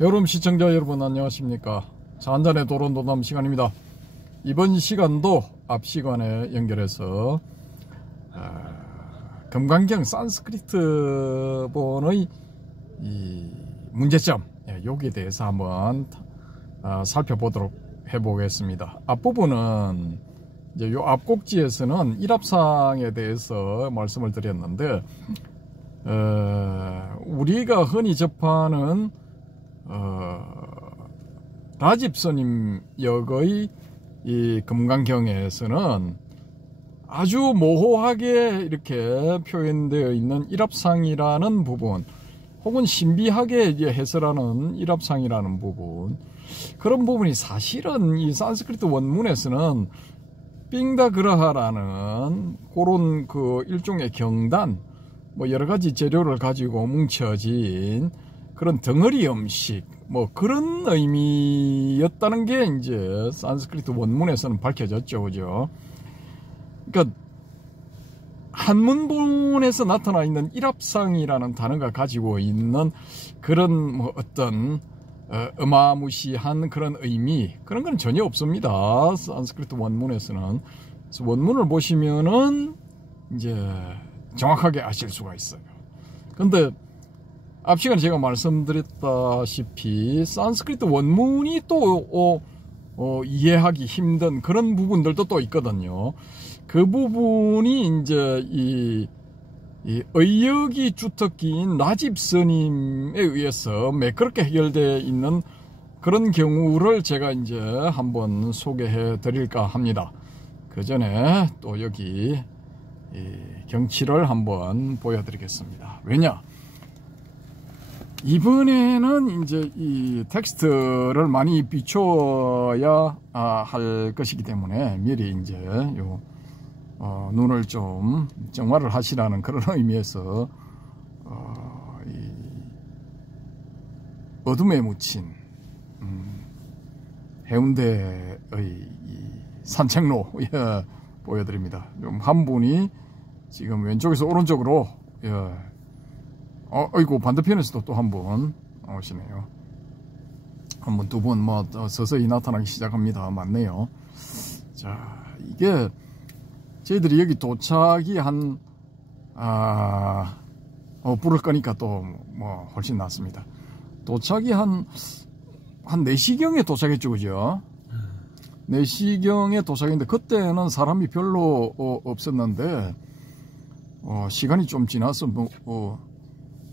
여러분 시청자 여러분 안녕하십니까. 자, 한잔의 도론도담 시간입니다. 이번 시간도 앞 시간에 연결해서 금강경 산스크리트 본의 이 문제점 여기에 대해서 한번 살펴보도록 해보겠습니다. 앞부분은 이제 요 앞곡지에서는 일합상에 대해서 말씀을 드렸는데 우리가 흔히 접하는 라집 스님 역의 이 금강경에서는 아주 모호하게 이렇게 표현되어 있는 일합상이라는 부분, 혹은 신비하게 해설하는 일합상이라는 부분, 그런 부분이 사실은 이 산스크리트 원문에서는 삥다그라하라는 그런 그 일종의 경단, 뭐 여러 가지 재료를 가지고 뭉쳐진 그런 덩어리 음식, 뭐 그런 의미였다는 게 이제 산스크리트 원문에서는 밝혀졌죠, 그죠? 그러니까 한문본에서 나타나 있는 일합상이라는 단어가 가지고 있는 그런 뭐 어떤 어마무시한 그런 의미, 그런 건 전혀 없습니다. 산스크리트 원문에서는. 그래서 원문을 보시면은 이제 정확하게 아실 수가 있어요. 근데 앞 시간에 제가 말씀드렸다시피 산스크리트 원문이 또 이해하기 힘든 그런 부분들도 또 있거든요. 그 부분이 이제 이 의역이 주특기인 라집 스님에 의해서 매끄럽게 해결되어 있는 그런 경우를 제가 이제 한번 소개해 드릴까 합니다. 그 전에 또 여기 경치를 한번 보여드리겠습니다. 왜냐? 이번에는 이제 이 텍스트를 많이 비춰야 할 것이기 때문에 미리 이제 눈을 좀 정화를 하시라는 그런 의미에서 이 어둠에 묻힌 해운대의 이 산책로 보여드립니다. 좀 한 분이 지금 왼쪽에서 오른쪽으로 아이고 반대편에서도 또 한 분 오시네요. 한 분, 두 분 뭐 서서히 나타나기 시작합니다. 맞네요. 자, 이게 저희들이 여기 도착이 불을 끄니까 또 뭐 훨씬 낫습니다. 도착이 한 4시경에 도착했죠, 그죠? 4시경에 도착했는데 그때는 사람이 별로 없었는데 시간이 좀 지나서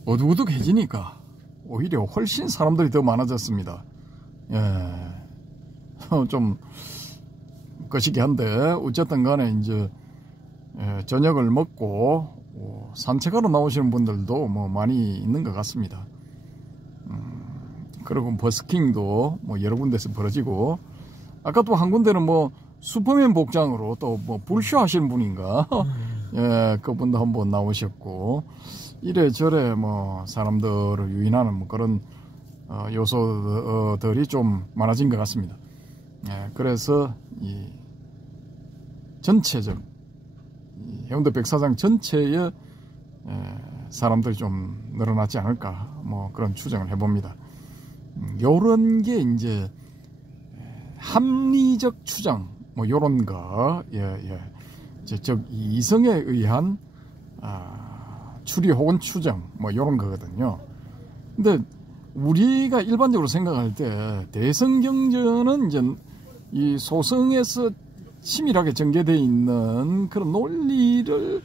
어둑어둑해지니까 오히려 훨씬 사람들이 더 많아졌습니다. 좀 거시기 한데 어쨌든 간에 이제 저녁을 먹고 산책하러 나오시는 분들도 뭐 많이 있는 것 같습니다. 그리고 버스킹도 뭐 여러 군데서 벌어지고, 아까 또 한 군데는 뭐 슈퍼맨 복장으로 또 뭐 불쇼 하시는 분인가 그분도 한번 나오셨고, 이래저래 뭐 사람들을 유인하는 뭐 그런 요소들이 좀 많아진 것 같습니다. 그래서 이 전체적 해운대 백사장 전체에 사람들이 좀 늘어나지 않을까, 뭐 그런 추정을 해봅니다. 요런 게 이제 합리적 추정, 뭐 요런 거, 즉 이성에 의한 추리 혹은 추정, 뭐 요런 거거든요. 근데 우리가 일반적으로 생각할 때 대성경전은 이제 이 소성에서 치밀하게 전개되어 있는 그런 논리를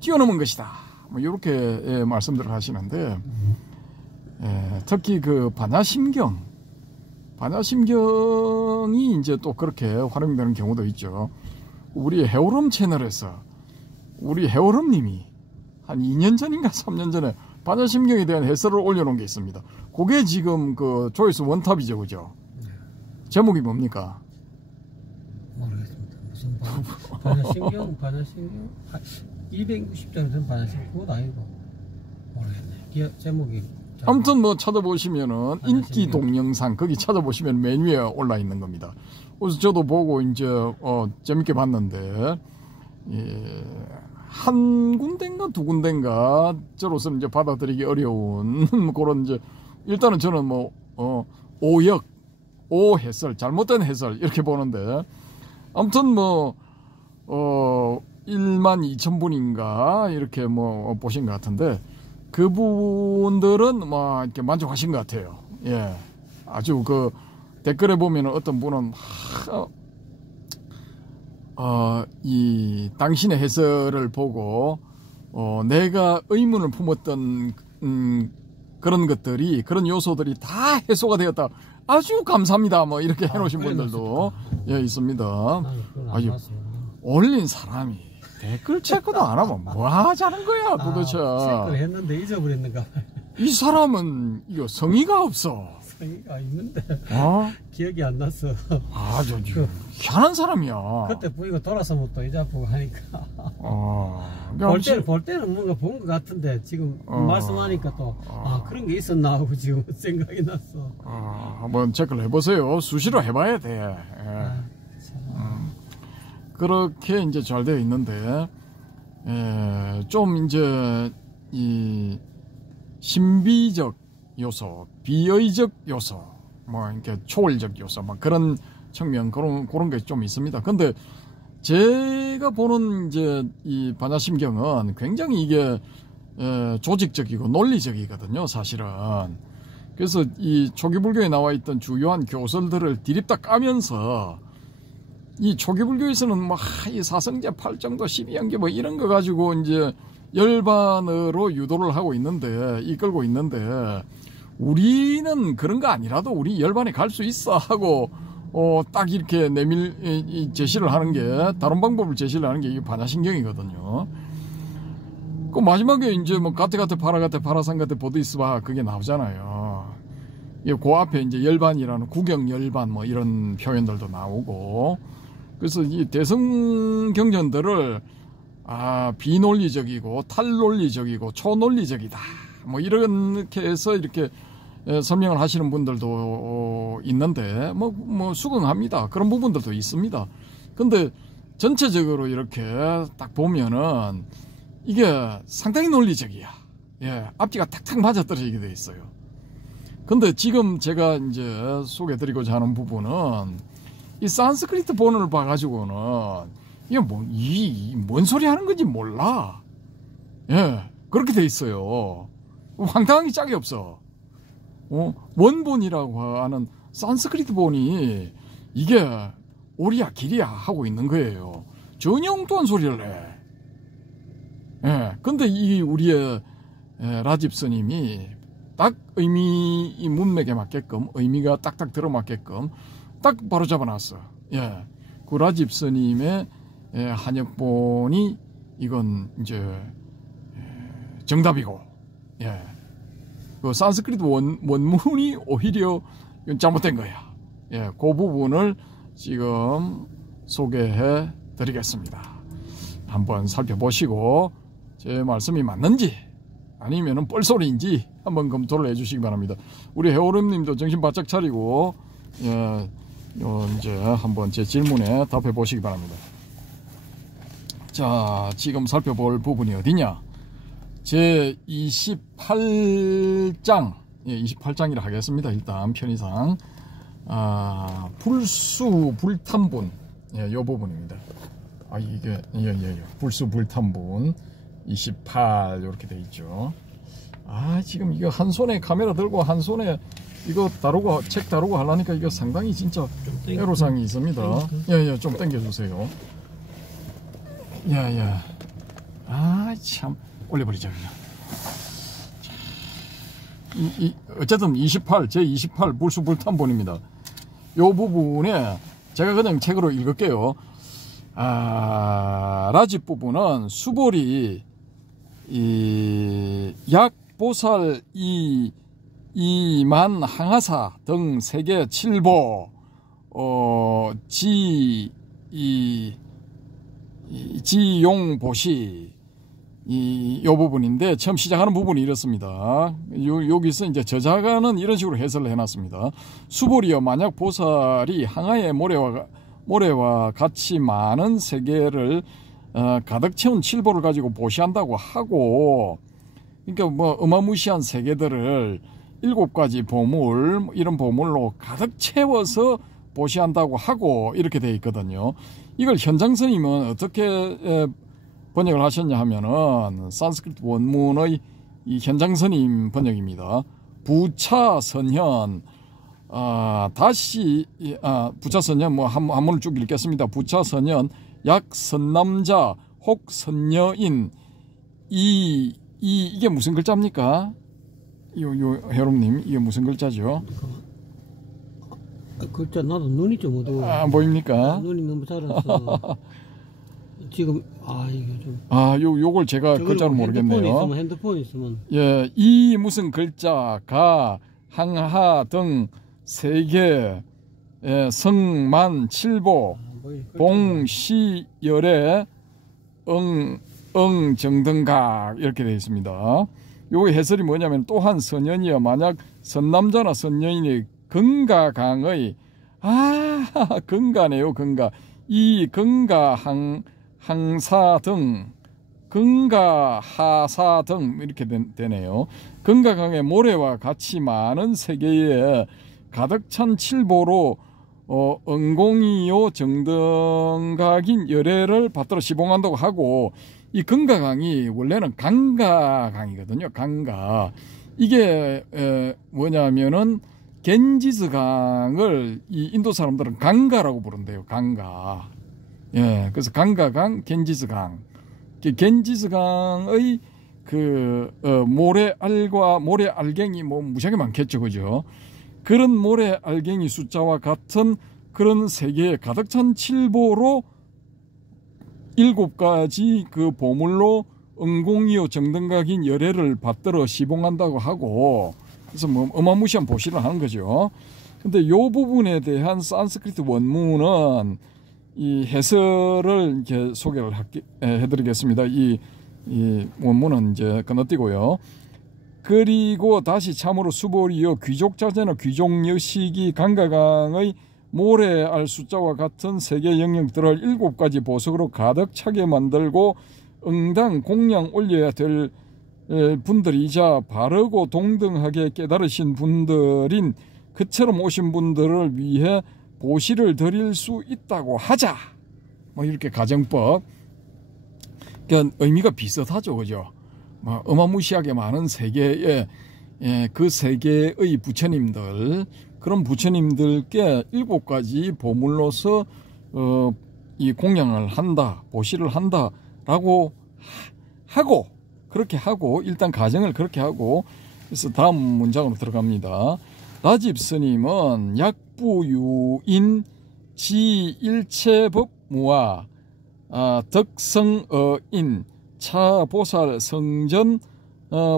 뛰어넘은 것이다, 뭐 이렇게 말씀들을 하시는데, 특히 그 반야심경이 이제 또 그렇게 활용되는 경우도 있죠. 우리 해오름 채널에서 우리 해오름님이 한 2년 전인가 3년 전에 반야심경에 대한 해설을 올려놓은 게 있습니다. 그게 지금 그 조회수 원탑이죠, 그죠? 제목이 뭡니까? 모르겠습니다. 무슨 반야심경 260점에서는 반야심경 그거 아니고 모르겠네. 제목이 아무튼 뭐 찾아보시면은 인기 동영상 거기 찾아보시면 맨 위에 올라 있는 겁니다. 그래서 저도 보고 이제 재밌게 봤는데, 한 군데인가 두 군데인가 저로서는 이제 받아들이기 어려운 그런 이제, 일단은 저는 뭐 오역, 오해설, 잘못된 해설 이렇게 보는데, 아무튼 뭐 1만 2천 분인가 이렇게 뭐 보신 것 같은데, 그분들은 뭐 이렇게 만족하신 것 같아요. 예, 아주 그 댓글에 보면 어떤 분은 이 당신의 해설을 보고 내가 의문을 품었던 그런 것들이, 그런 요소들이 다 해소가 되었다. 아주 감사합니다. 뭐 이렇게 해놓으신 분들도 예, 있습니다. 아주 올린 사람이 댓글 체크도 안 하면 뭐 하자는 거야 도대체. 체크를 했는데 잊어버렸는가. 이 사람은 이거 성의가 없어. 성의가 있는데 기억이 안 났어. 아주 희한한 사람이야. 그때 보이고 돌아서면 또 잊어보고 하니까. 볼 때는 뭔가 본 것 같은데 지금 말씀하니까 또 그런 게 있었나 하고 지금 생각이 났어. 한번 체크를 해보세요. 수시로 해봐야 돼. 그렇게 이제 잘 되어 있는데, 좀 이제 이 신비적 요소, 비의적 요소, 뭐 이렇게 초월적 요소, 뭐 그런 측면, 그런 게 좀 있습니다. 근데 제가 보는 이제 이 반야심경은 굉장히 이게 조직적이고 논리적이거든요, 사실은. 그래서 이 초기불교에 나와 있던 주요한 교설들을 디립다 까면서, 이 초기불교에서는 뭐 이 사성제, 팔정도, 12연계 뭐 이런 거 가지고 이제 열반으로 유도를 하고 있는데, 이끌고 있는데, 우리는 그런 거 아니라도 우리 열반에 갈 수 있어 하고 딱 이렇게 제시를 하는 게, 다른 방법을 제시를 하는 게 이게 반야심경이거든요. 그 마지막에 이제 뭐 가테가테 파라가테 파라상가테 보드히스바 그게 나오잖아요. 그 앞에 이제 열반이라는 구경 열반 뭐 이런 표현들도 나오고, 그래서 이 대성경전들을 비논리적이고 탈논리적이고 초논리적이다 뭐 이렇게 해서 이렇게 설명을 하시는 분들도 있는데 뭐 수긍합니다. 그런 부분들도 있습니다. 근데 전체적으로 이렇게 딱 보면은 이게 상당히 논리적이야. 예, 앞뒤가 탁탁 맞아떨어지게 돼 있어요. 근데 지금 제가 이제 소개해드리고자 하는 부분은 이 산스크리트 본을 봐가지고는 이게 뭔 소리 하는 건지 몰라. 예, 그렇게 돼 있어요. 황당한 게 짝이 없어. 원본이라고 하는 산스크리트 본이 이게 오리야 길이야 하고 있는 거예요. 전혀 엉뚱한 소리를 해. 예, 근데 이 우리의 라집 스님이 딱 이 문맥에 맞게끔, 의미가 딱딱 들어맞게끔 딱 바로 잡아놨어. 예, 그 라집 스님의 한역본이 이건 이제 정답이고, 예, 그 산스크리트 원문이 오히려 잘못된 거야. 예, 그 부분을 지금 소개해 드리겠습니다. 한번 살펴보시고 제 말씀이 맞는지 아니면은 뻘소리인지 한번 검토를 해주시기 바랍니다. 우리 해오름님도 정신 바짝 차리고 이제 한번 제 질문에 답해 보시기 바랍니다. 자, 지금 살펴볼 부분이 어디냐? 제 28장, 28장이라 하겠습니다. 일단 편의상 불수 불탐분, 요 부분입니다. 이게 불수 불탐분 28 이렇게 돼 있죠. 지금 이거 한 손에 카메라 들고 한 손에 이거 다루고 책 다루고 하려니까 이거 상당히 진짜 애로사항이 있습니다. 좀 당겨주세요. 참 올려버리자 그냥. 어쨌든 28, 제 28 불수 불탐본입니다. 요 부분에 제가 그냥 책으로 읽을게요. 라집 부분은 수볼이 약보살 이만 항하사 등 세계 7보 지용보시 요 부분인데, 처음 시작하는 부분이 이렇습니다. 여기서 이제 저자가는 이런 식으로 해설을 해놨습니다. 수볼이여, 만약 보살이 항하의 모래와 같이 많은 세계를 가득 채운 7보를 가지고 보시한다고 하고, 그러니까 뭐 어마무시한 세계들을 7가지 보물, 이런 보물로 가득 채워서 보시한다고 하고 이렇게 되어 있거든요. 이걸 현장 스님은 어떻게 번역을 하셨냐 하면은 산스크리트 원문의 이 현장 스님 번역입니다. 부차 선현, 부차 선현 뭐 한문을 쭉 읽겠습니다. 부차 선현, 약 선남자, 혹 선녀인, 이게 무슨 글자입니까? 해롬님, 이게 무슨 글자죠? 글자 나도 눈이 좀 어두워. 안 보입니까? 눈이 너무 살았어. 지금 이게 좀. 요걸 제가 글자를 모르겠네요. 핸드폰 있으면. 예, 이 무슨 글자, 가, 항하 등 3개, 예, 성만, 칠보, 봉, 시, 열애, 정등각 이렇게 되어 있습니다. 요 해설이 뭐냐면 또한 선연이여 만약 선남자나 선녀인이 근가강의 근가네요. 근가 이 근가 항사 등 근가 하사 등 이렇게 되네요. 근가강의 모래와 같이 많은 세계에 가득 찬 칠보로 은공이요 정등각인 열애를 받들어 시봉한다고 하고, 이 근가강이 원래는 강가강이거든요. 강가. 이게 뭐냐면은 겐지스강을 이 인도 사람들은 강가라고 부른대요. 강가. 예, 그래서 강가강, 겐지스강. 겐지스강의 모래알과 모래알갱이 뭐 무지하게 많겠죠, 그죠? 그런 모래알갱이 숫자와 같은 그런 세계에 가득 찬 칠보로 7가지 그 보물로 은공이요 정등각인 열애를 받들어 시봉한다고 하고, 그래서 뭐 어마무시한 보시를 하는 거죠. 근데 요 부분에 대한 산스크리트 원문은 이 해설을 이렇게 소개를 해드리겠습니다. 이 원문은 이제 건너뛰고요. 그리고 다시 참으로 수보리여 귀족자재나 귀족여식이 강가강의 모래알 숫자와 같은 세계 영역들을 7가지 보석으로 가득 차게 만들고 응당 공양 올려야 될 분들이자 바르고 동등하게 깨달으신 분들인 그처럼 오신 분들을 위해 보시를 드릴 수 있다고 하자. 뭐 이렇게 가정법. 그러니까 의미가 비슷하죠, 그죠? 뭐 어마무시하게 많은 세계에 그 세계의 부처님들, 그런 부처님들께 7가지 보물로서 이 공양을 한다, 보시를 한다라고 하고, 그렇게 하고 일단 가정을 그렇게 하고, 그래서 다음 문장으로 들어갑니다. 라집 스님은 약부유인 지일체법무와 덕성어인 차보살 성전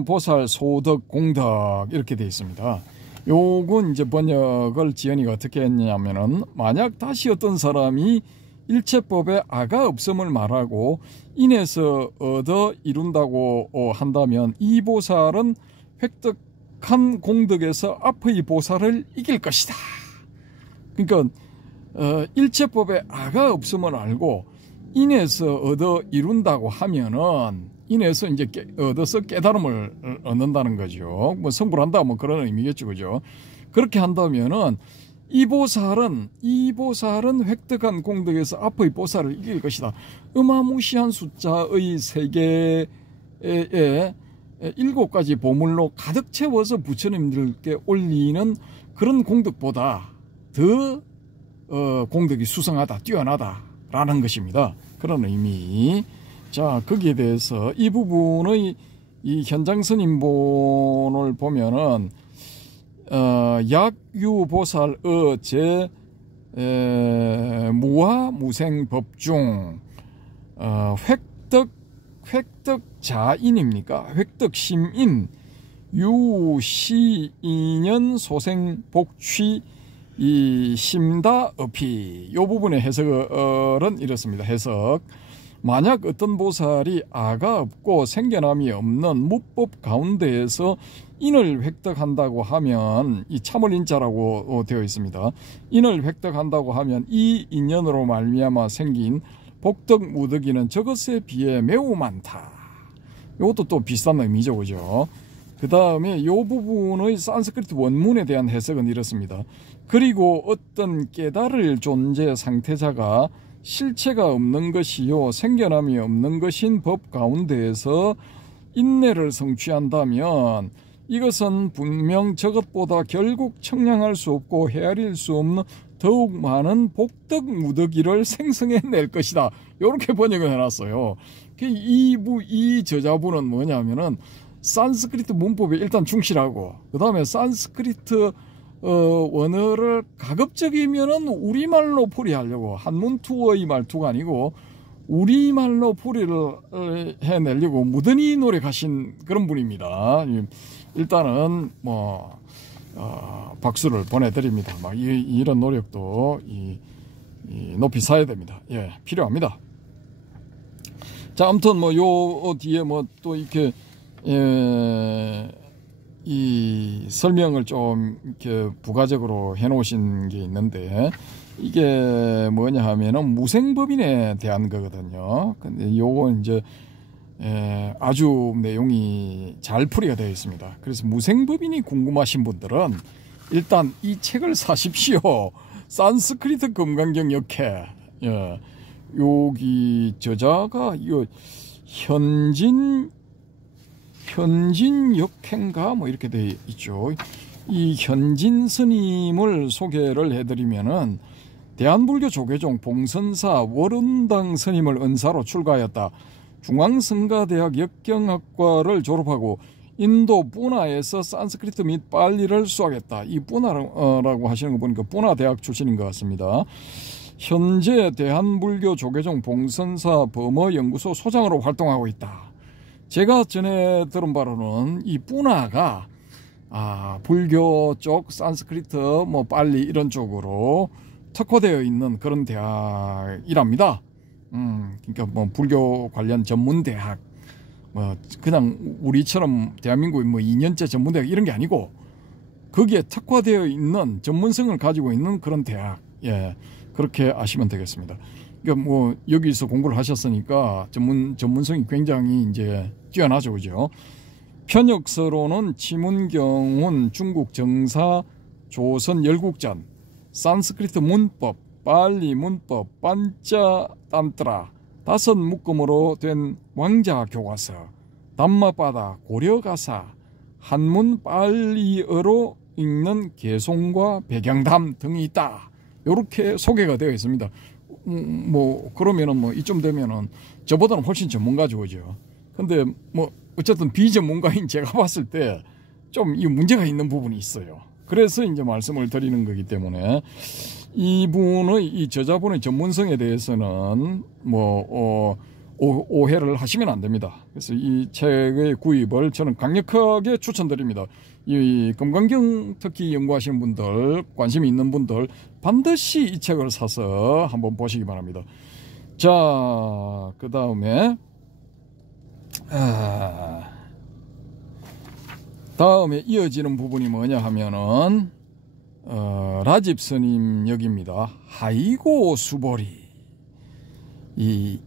보살 소덕 공덕 이렇게 되어 있습니다. 요건 이제 번역을 지연이가 어떻게 했냐면은, 만약 다시 어떤 사람이 일체법에 아가 없음을 말하고 인해서 얻어 이룬다고 한다면 이 보살은 획득한 공덕에서 앞의 보살을 이길 것이다. 그러니까 일체법에 아가 없음을 알고 인해서 얻어 이룬다고 하면은 인해서 이제 얻어서 깨달음을 얻는다는 거죠. 뭐 성불 한다 뭐 그런 의미겠죠, 그죠? 그렇게 한다면은 이 보살은 획득한 공덕에서 앞의 보살을 이길 것이다. 어마무시한 숫자의 세계에 7가지 보물로 가득 채워서 부처님들께 올리는 그런 공덕보다 더 공덕이 수성하다, 뛰어나다라는 것입니다. 그런 의미. 자, 거기에 대해서 이 부분의 이 현장 스님본을 보면은 약유보살의 제 무화무생법중 획득자인입니까? 획득심인 유시인연 소생복취 이 심다어피, 이 부분의 해석은 이렇습니다. 해석. 만약 어떤 보살이 아가 없고 생겨남이 없는 무법 가운데에서 인을 획득한다고 하면, 이 참을인자라고 되어 있습니다. 인을 획득한다고 하면 이 인연으로 말미암아 생긴 복덕 무덕이는 저것에 비해 매우 많다. 이것도 또 비슷한 의미죠, 그죠? 그 다음에 이 부분의 산스크리트 원문에 대한 해석은 이렇습니다. 그리고 어떤 깨달을 존재 상태자가 실체가 없는 것이요 생겨남이 없는 것인 법 가운데에서 인내를 성취한다면 이것은 분명 저것보다 결국 청량할 수 없고 헤아릴 수 없는 더욱 많은 복덕 무더기를 생성해낼 것이다. 이렇게 번역을 해놨어요. 이 저자분은 뭐냐면은 산스크리트 문법에 일단 충실하고 그 다음에 산스크리트 원어를 가급적이면은 우리말로 풀이하려고 한문투어의 말투가 아니고 우리말로 풀이를 해내려고 무던히 노력하신 그런 분입니다. 일단은 박수를 보내드립니다. 이런 노력도 높이 사야 됩니다. 예, 필요합니다. 자, 아무튼 요 뒤에 또 이렇게 이 설명을 좀 이렇게 부가적으로 해놓으신 게 있는데 이게 뭐냐 하면은 무생법인에 대한 거거든요. 근데 요건 이제 아주 내용이 잘 풀이가 되어 있습니다. 그래서 무생법인이 궁금하신 분들은 일단 이 책을 사십시오. 산스크리트 금강경 역해. 예. 여기 저자가 이거 현진 역행가 이렇게 되어 있죠. 이 현진 스님을 소개를 해드리면은 대한불교 조계종 봉선사 월운당 스님을 은사로 출가하였다. 중앙성가대학 역경학과를 졸업하고 인도 뿌나에서 산스크리트 및 빨리를 수학했다. 이 뿌나라고 하시는 거 보니까 뿌나 대학 출신인 것 같습니다. 현재 대한불교 조계종 봉선사 범어연구소 소장으로 활동하고 있다. 제가 전에 들은 바로는 이 뿌나가 불교 쪽 산스크리트 빨리 이런 쪽으로 특화되어 있는 그런 대학이랍니다. 그러니까 불교 관련 전문 대학, 그냥 우리처럼 대한민국 2년제 전문 대학 이런 게 아니고 거기에 특화되어 있는 전문성을 가지고 있는 그런 대학. 예, 그렇게 아시면 되겠습니다. 그러니까 여기서 공부를 하셨으니까 전문성이 굉장히 이제 뛰어나죠, 그죠? 편역서로는 치문경훈 중국 정사 조선 열국전 산스크리트 문법 빨리 문법 반자 딴트라 5 묶음으로 된 왕자 교과서 담마바다 고려가사 한문 빨리어로 읽는 개송과 백양담 등이 있다. 이렇게 소개가 되어 있습니다. 그러면은 이쯤 되면은 저보다는 훨씬 전문가죠, 그죠? 근데 어쨌든 비전문가인 제가 봤을 때 좀 이 문제가 있는 부분이 있어요. 그래서 이제 말씀을 드리는 거기 때문에 이 저자분의 전문성에 대해서는 오해를 하시면 안 됩니다. 그래서 이 책의 구입을 저는 강력하게 추천드립니다. 이 금강경 특히 연구하시는 분들, 관심이 있는 분들 반드시 이 책을 사서 한번 보시기 바랍니다. 자, 그 다음에 다음에 이어지는 부분이 뭐냐 하면은 라집 스님 역입니다. 하이고 수보리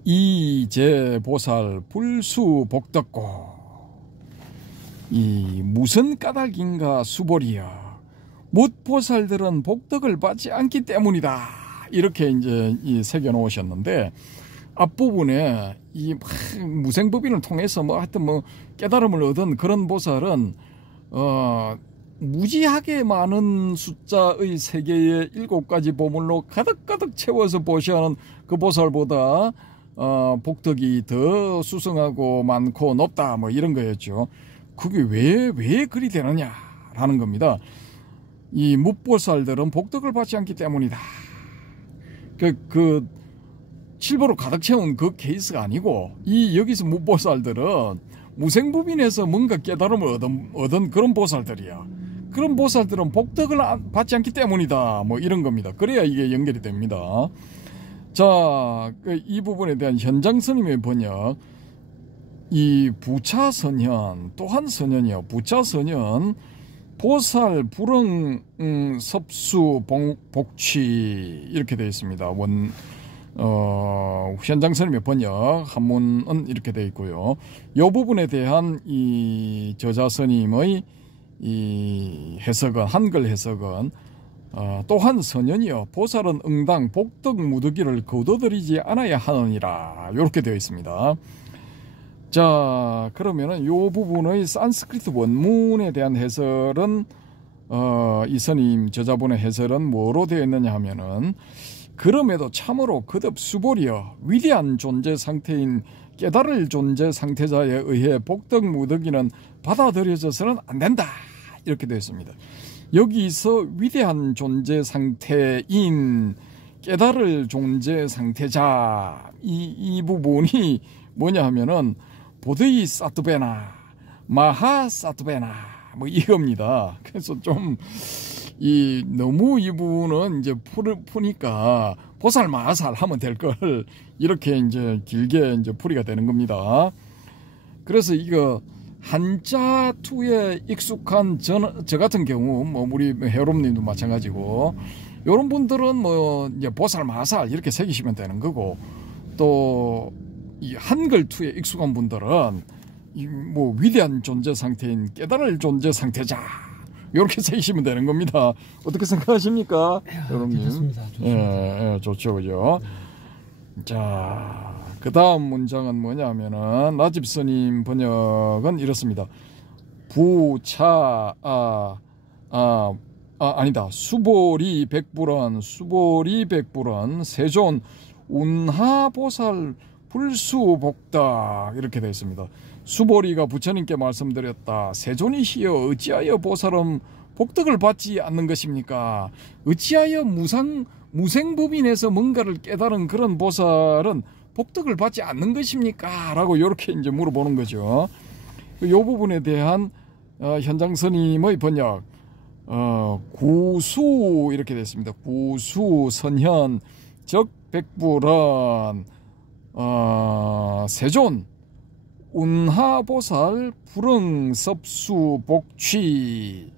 이제보살 불수복덕고 이 무슨 까닭인가 수보리야 뭇보살들은 복덕을 받지 않기 때문이다. 이렇게 이제 새겨 놓으셨는데 앞부분에 이 무생법인을 통해서 하여튼 깨달음을 얻은 그런 보살은 무지하게 많은 숫자의 세계의 7가지 보물로 가득가득 채워서 보시하는 그 보살보다 복덕이 더 수승하고 많고 높다 이런 거였죠. 그게 왜 그리 되느냐라는 겁니다. 이 뭇보살들은 복덕을 받지 않기 때문이다. 그 실버로 가득 채운 그 케이스가 아니고 여기서 뭇보살들은 무생법인에서 뭔가 깨달음을 얻은 그런 보살들이야. 그런 보살들은 복덕을 받지 않기 때문이다. 이런 겁니다. 그래야 이게 연결이 됩니다. 자, 이 부분에 대한 현장 스님의 번역. 이 부차선현, 또한 선현이요. 부차선현, 보살, 불응, 섭수, 복취 이렇게 되어 있습니다. 현장 스님의 번역 한문은 이렇게 되어 있고요. 이 부분에 대한 이 저자 스님의 이 해석은, 한글 해석은 또한 선연이여 보살은 응당 복덕 무더기를 거둬들이지 않아야 하느니라, 이렇게 되어 있습니다. 자, 그러면은 이 부분의 산스크리트 원문에 대한 해설은 이 스님 저자분의 해설은 뭐로 되어 있느냐 하면은, 그럼에도 참으로 거듭 수보리여 위대한 존재 상태인 깨달을 존재 상태자에 의해 복덕 무더기는 받아들여져서는 안 된다, 이렇게 되어 있습니다. 여기서 위대한 존재 상태인 깨달을 존재 상태자, 이 부분이 뭐냐 하면은 보드이 사투베나 마하 사투베나 뭐 이겁니다. 그래서 좀 너무 이 부분은 이제 푸니까 보살 마살 하면 될 걸 이렇게 이제 길게 이제 풀이가 되는 겁니다. 그래서 이거 한자 투에 익숙한 저 같은 경우, 뭐 우리 해롬님도 마찬가지고, 이런 분들은 뭐 이제 보살 마살 이렇게 새기시면 되는 거고, 또 이 한글 투에 익숙한 분들은 뭐 위대한 존재 상태인 깨달을 존재 상태자 이렇게 새기시면 되는 겁니다. 어떻게 생각하십니까, 여러분님? 좋습니다. 예, 좋죠, 그죠? 자, 그 다음 문장은 뭐냐면은 라집 스님 번역은 이렇습니다. 아니다. 수보리 백불원 세존 운하보살 불수복다, 이렇게 되어 있습니다. 수보리가 부처님께 말씀드렸다. 세존이시여 어찌하여 보살은 복덕을 받지 않는 것입니까? 어찌하여 무생법인에서 뭔가를 깨달은 그런 보살은 복덕을 받지 않는 것입니까? 라고 이렇게 이제 물어보는 거죠. 이 부분에 대한 현장 스님의 번역, 구수 이렇게 됐습니다. 구수 선현 적백불원 세존 운하보살 불응섭수 복취,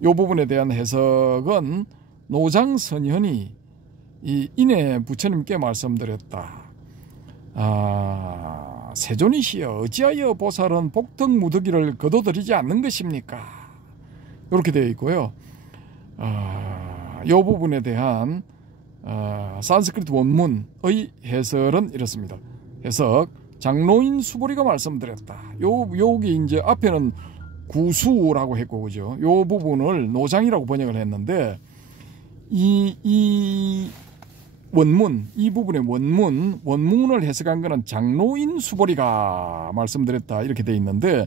이 부분에 대한 해석은 노장선현이 이내 부처님께 말씀드렸다. 세존이시여 어찌하여 보살은 복덕 무더기를 거둬들이지 않는 것입니까? 이렇게 되어 있고요. 이 부분에 대한 산스크리트 원문의 해설은 이렇습니다. 해석: 장로인 수보리가 말씀드렸다. 여기 이제 앞에는 구수라고 했고, 그죠? 요 부분을 노장이라고 번역을 했는데, 이 원문, 이 부분의 원문을 해석한 거는 장로인 수보리가 말씀드렸다, 이렇게 돼 있는데,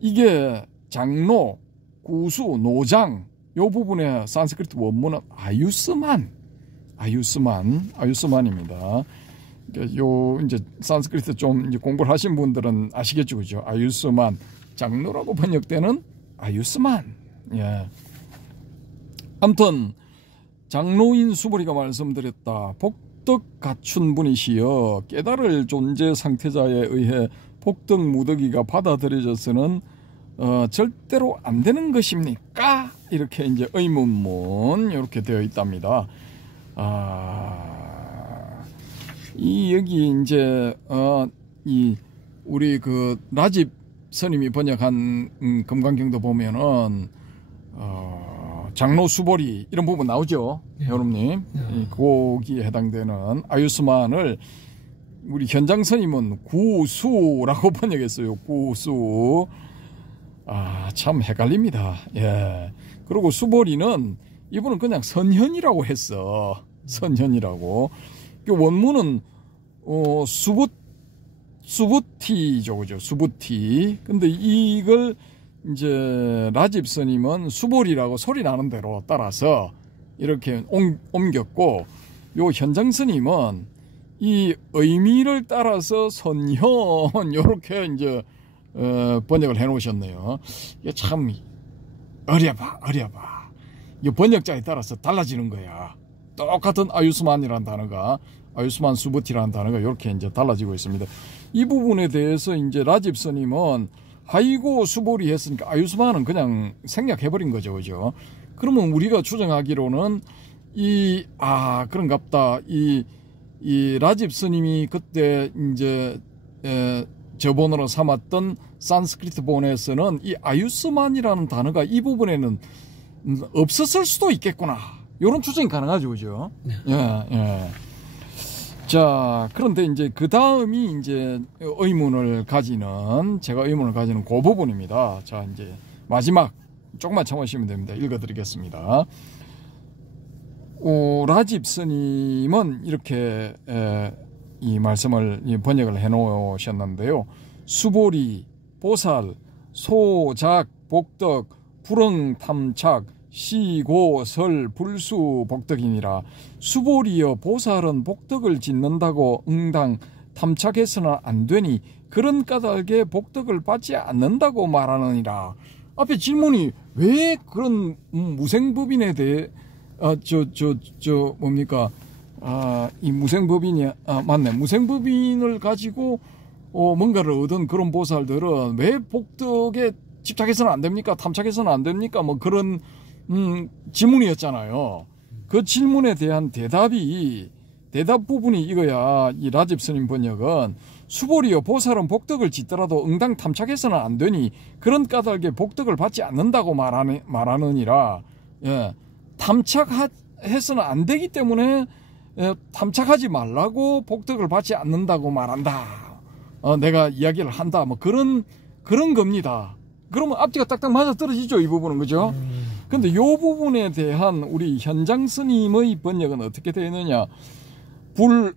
이게 장로, 구수, 노장, 요 부분의 산스크리트 원문은 아유스만입니다. 요 이제 산스크리트 좀 이제 공부를 하신 분들은 아시겠죠, 그죠? 아유스만, 장로라고 번역되는 아유스만. 예. 아무튼 장로인 수보리가 말씀드렸다. 복덕 갖춘 분이시여 깨달을 존재 상태자에 의해 복덕 무더기가 받아들여져서는 절대로 안 되는 것입니까? 이렇게 이제 의문문 이렇게 되어 있답니다. 여기 이제 우리 그 라집 스님이 번역한 금강경도 보면은 장로 수보리 이런 부분 나오죠, 여러분님. 거기에 해당되는 아유스만을 우리 현장 스님은 구수라고 번역했어요. 구수. 참 헷갈립니다. 예. 그리고 수보리는 이분은 그냥 선현이라고 했어. 선현이라고. 원문은 수부티죠, 그죠? 수부티. 근데 이걸 이제 라집 스님은 수보리라고 소리 나는 대로 따라서 이렇게 옮겼고, 요 현장 스님은 이 의미를 따라서 선현 요렇게 이제 번역을 해 놓으셨네요. 이게 참 어려봐. 이 번역자에 따라서 달라지는 거야. 똑같은 아유스만이라는 단어가, 아유스만 수부티라는 단어가 이렇게 이제 달라지고 있습니다. 이 부분에 대해서 이제 라집 스님은 아이고 수보리 했으니까 아유스만은 그냥 생략해버린 거죠, 그죠? 그러면 우리가 추정하기로는 그런갑다. 이 라집 스님이 그때 이제 저본으로 삼았던 산스크리트 본에서는 이 아유스만이라는 단어가 이 부분에는 없었을 수도 있겠구나. 이런 추정이 가능하죠, 그죠? 네. 예. 자, 그런데 이제 그 다음이 이제 제가 의문을 가지는 그 부분입니다. 자, 이제 마지막 조금만 참으시면 됩니다. 읽어드리겠습니다. 라집 스님은 이렇게 이 말씀을 번역을 해 놓으셨는데요. 수보리, 보살, 소작, 복덕, 불응, 탐착, 시고, 설, 불수, 복덕이니라. 수보리여 보살은 복덕을 짓는다고 응당 탐착해서는 안 되니 그런 까닭에 복덕을 받지 않는다고 말하느니라. 앞에 질문이 왜 그런 무생법인에 대해 뭡니까? 이 무생법인이 맞네. 무생법인을 가지고 뭔가를 얻은 그런 보살들은 왜 복덕에 집착해서는 안 됩니까? 탐착해서는 안 됩니까? 뭐 그런 질문이었잖아요. 그 질문에 대한 대답 부분이 이거야. 이 라집 스님 번역은 수보리여 보살은 복덕을 짓더라도 응당 탐착해서는 안 되니 그런 까닭에 복덕을 받지 않는다고 말하느니라. 예. 탐착해서는 안 되기 때문에 탐착하지 말라고 복덕을 받지 않는다고 말한다. 내가 이야기를 한다. 뭐 그런 겁니다. 그러면 앞뒤가 딱딱 맞아 떨어지죠, 이 부분은. 그죠? 근데 이 부분에 대한 우리 현장 스님의 번역은 어떻게 되어 있느냐? 불은,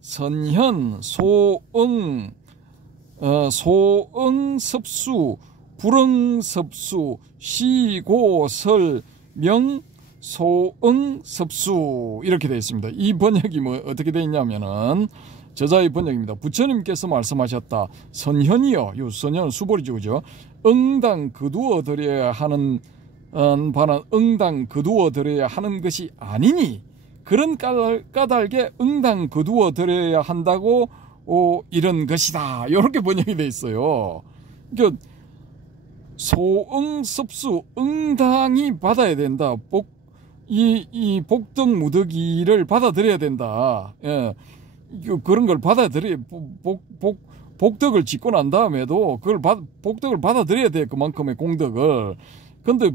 선현, 소응, 섭수, 불응, 섭수, 시고, 설, 명, 소응, 섭수 이렇게 되어 있습니다. 이 번역이 뭐 어떻게 되어 있냐면은 저자의 번역입니다. 부처님께서 말씀하셨다. 선현이여, 요 선현은 수보리죠, 그죠? 응당 거두어 드려야 하는 바는 응당 거두어 드려야 하는 것이 아니니 그런 까닭에 응당 거두어 드려야 한다고 이런 것이다. 이렇게 번역이 되어 있어요. 그러니까 소응섭수 응당이 받아야 된다. 이 복덕 무더기를 받아들여야 된다. 예. 그런 걸 받아들여 복덕을 짓고 난 다음에도 그걸 복덕을 받아들여야 돼. 그만큼의 공덕을. 근데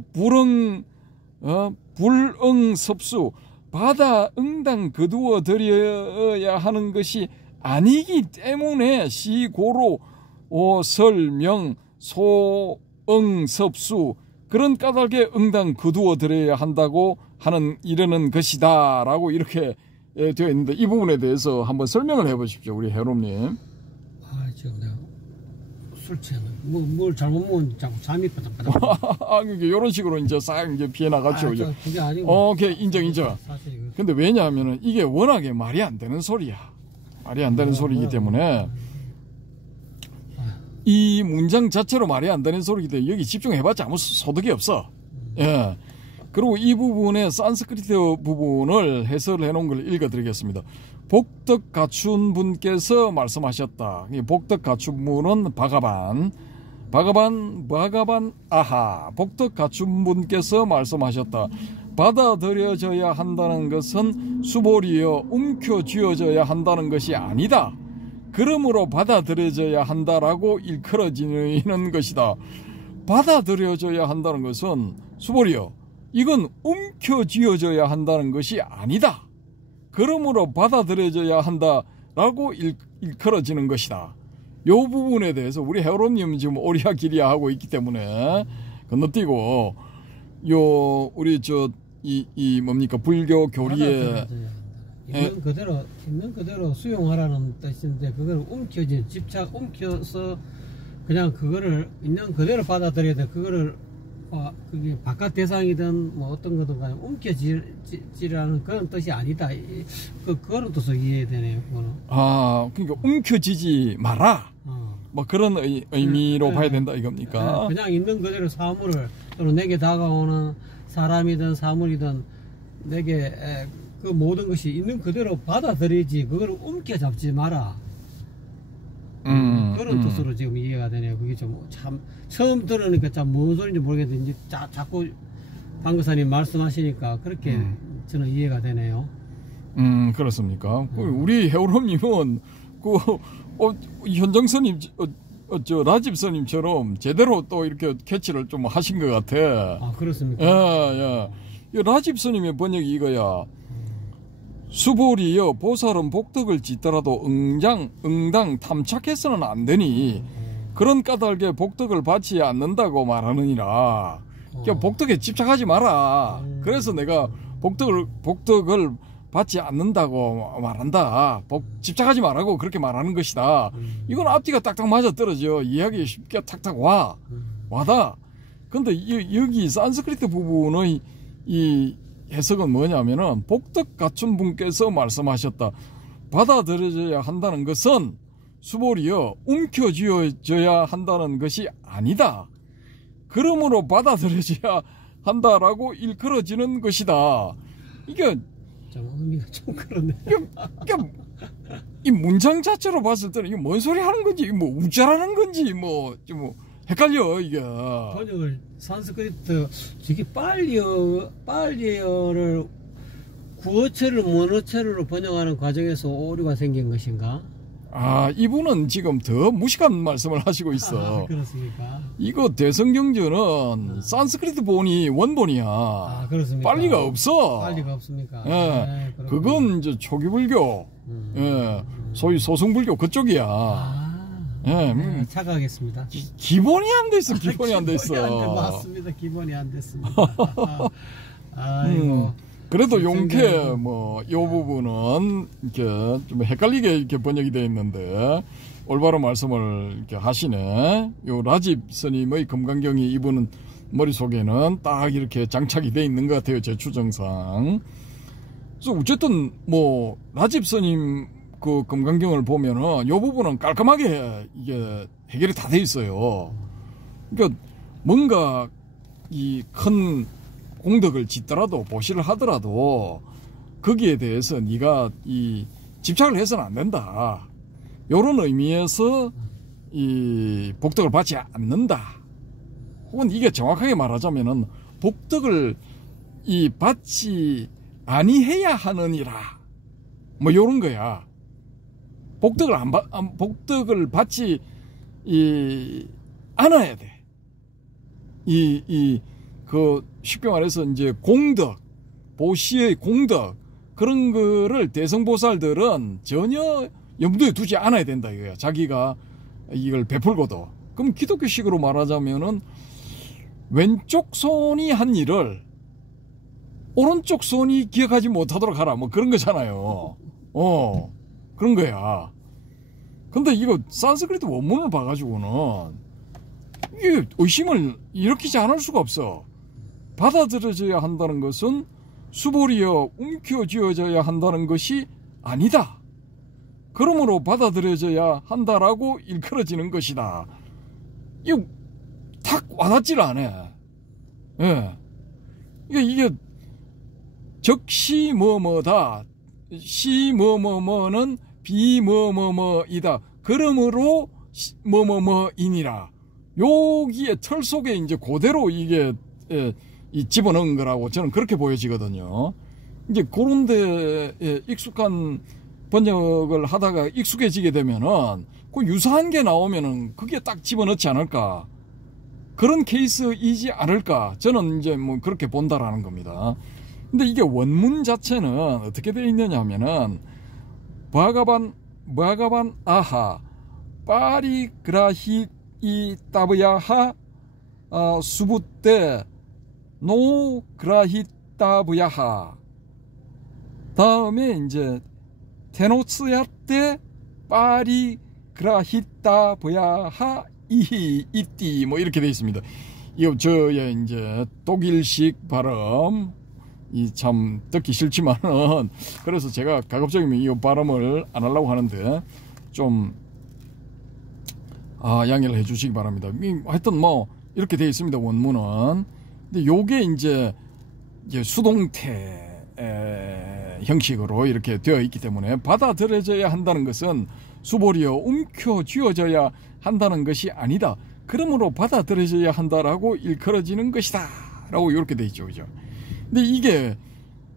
불응섭수 받아 응당 거두어 드려야 하는 것이 아니기 때문에 시고로 설명 소응섭수 그런 까닭에 응당 거두어 드려야 한다고 하는 이르는 것이다 라고 이렇게 되어 있는데 이 부분에 대해서 한번 설명을 해 보십시오, 우리 해롬님. 지금 내가 술 취하는 뭘 잘못 먹으면 자꾸 잠이 빠닥빠닥. 그러니까 이런 식으로 이제 싹 이제 피해 나갔죠. 그게 아니고. 오케이, 인정. 근데 왜냐하면은 이게 워낙에 말이 안 되는 소리야. 말이 안 되는 소리이기 때문에 이 문장 자체로 말이 안 되는 소리이기 때문에 여기 집중해봤자 아무 소득이 없어. 예. 그리고 이 부분에 산스크리트 부분을 해설을 해놓은 걸 읽어드리겠습니다. 복덕 갖춘 분께서 말씀하셨다. 이 복덕 갖춘 분은 바가반 아하. 복덕 갖춘 분께서 말씀하셨다. 받아들여져야 한다는 것은 수보리여 움켜쥐어져야 한다는 것이 아니다. 그러므로 받아들여져야 한다라고 일컬어지는 것이다. 받아들여져야 한다는 것은 수보리여 이건 움켜쥐어져야 한다는 것이 아니다. 그러므로 받아들여져야 한다라고 일컬어지는 것이다. 이 부분에 대해서 우리 해오롬님 지금 오리야기리야 하고 있기 때문에 건너뛰고 우리 이 뭡니까 불교 교리에 있는 그대로 수용하라는 뜻인데 그걸 움켜서 그냥 그거를 있는 그대로 받아들여야 돼. 그거를 그게 바깥 대상이든 뭐 어떤 거든 간에 움켜지라는 그런 뜻이 아니다. 그런 뜻으로 이해되네요. 그거는. 그러니까 움켜지지 마라. 뭐 그런 의미로 봐야 된다 이겁니까? 그냥 있는 그대로 사물을 또는 내게 다가오는 사람이든 사물이든 내게 그 모든 것이 있는 그대로 받아들이지 그걸 움켜잡지 마라. 그런 뜻으로 지금 이해가 되네요. 그게 좀 참 처음 들으니까 참 뭔 소리인지 모르겠는데 이제 자꾸 방금사님 말씀하시니까 그렇게 저는 이해가 되네요. 그렇습니까? 우리 해오롬님은 현정스님, 라집 스님처럼 제대로 또 이렇게 캐치를 좀 하신 것 같아. 아, 그렇습니까? 예. 라집 스님의 번역이 이거야. 수보리여 보살은 복덕을 짓더라도 응당 탐착해서는 안 되니 그런 까닭에 복덕을 받지 않는다고 말하느니라. 그러니까 복덕에 집착하지 마라. 그래서 내가 복덕을 받지 않는다고 말한다. 집착하지 말라고 그렇게 말하는 것이다. 이건 앞뒤가 딱딱 맞아 떨어져. 이해하기 쉽게 탁탁 와다. 근데 여기 산스크리트 부분의 이 해석은 뭐냐면은 복덕 갖춘 분께서 말씀하셨다. 받아들여져야 한다는 것은 수보리여 움켜쥐어져야 한다는 것이 아니다. 그러므로 받아들여져야 한다라고 일컬어지는 것이다. 이게 좀 의미가 좀 그렇네. 이 문장 자체로 봤을 때는 이게 뭔 소리 하는 건지, 뭐 우짜라는 건지, 좀 헷갈려 이게. 번역을 산스크리트 저게 빨리어를 구어체를 원어체로 번역하는 과정에서 오류가 생긴 것인가? 아, 이분은 지금 더 무식한 말씀을 하시고 있어. 아, 그렇습니까? 이거 대성경전은 산스크리트 원본이야. 아, 그렇습니까? 빨리가 없어. 빨리가 없습니까? 예, 네, 그건 이제 초기불교, 예, 소위 소승불교 그쪽이야. 예, 네, 착각하겠습니다. 기본이 안 돼 있어. 기본이 안 돼 있어. 맞습니다. 기본이 안 됐습니다. 아이고. 그래도 용케 이 부분은 이렇게 좀 헷갈리게 이렇게 번역이 되어 있는데 올바른 말씀을 이렇게 하시네. 요 라집 스님의 금강경이 이분은 머릿속에는 딱 이렇게 장착이 되어 있는 것 같아요. 제 추정상. 그래서 어쨌든 라집 스님 그 금강경을 보면은 요 부분은 깔끔하게 이게 해결이 다 돼 있어요. 그러니까 뭔가 이 큰 공덕을 짓더라도 보시를 하더라도 거기에 대해서 네가 이 집착을 해서는 안 된다. 요런 의미에서 이 복덕을 받지 않는다. 혹은 이게 정확하게 말하자면은 복덕을 이 받지 아니해야 하느니라. 요런 거야. 복덕을 받지 않아야 돼. 쉽게 말해서 이제 공덕, 보시의 공덕, 그런 거를 대성보살들은 전혀 염두에 두지 않아야 된다 이거야. 자기가 이걸 베풀고도. 그럼 기독교식으로 말하자면은 왼쪽 손이 한 일을 오른쪽 손이 기억하지 못하도록 하라. 그런 거잖아요. 그런 거야. 근데 이거 산스크리트 원문을 봐가지고는 이게 의심을 일으키지 않을 수가 없어. 받아들여져야 한다는 것은 수보리여 움켜쥐어져야 한다는 것이 아니다. 그러므로 받아들여져야 한다라고 일컬어지는 것이다. 이거 탁 와닿질 않아. 예. 이게 적시 뭐뭐다. 시 뭐뭐뭐는 비 뭐뭐뭐이다. 그러므로 뭐뭐뭐이니라. 여기에 틀 속에 이제 그대로 이게 이 집어넣은 거라고 저는 그렇게 보여지거든요. 이제 그런 데에 익숙한 번역을 하다가 익숙해지게 되면은 그 유사한 게 나오면은 그게 딱 집어넣지 않을까. 그런 케이스이지 않을까. 저는 이제 그렇게 본다라는 겁니다. 근데 이게 원문 자체는 어떻게 되어 있느냐 하면은 바가반 아하 파리그라히 이 따브야하 수부때 노 그라히따브야하 다음에 이제 테노츠야 때 파리 그라히따브야하 이히 이띠 이렇게 되어 있습니다. 이거 저의 이제 독일식 발음 이 참 듣기 싫지만은 그래서 제가 가급적이면 이 발음을 안 하려고 하는데 좀 양해를 해주시기 바랍니다. 하여튼 이렇게 되어 있습니다. 원문은. 근데 요게 이제 수동태 형식으로 이렇게 되어 있기 때문에 받아들여져야 한다는 것은 수보리여 움켜쥐어져야 한다는 것이 아니다. 그러므로 받아들여져야 한다라고 일컬어지는 것이다. 라고 이렇게 되어 있죠. 그죠? 근데 이게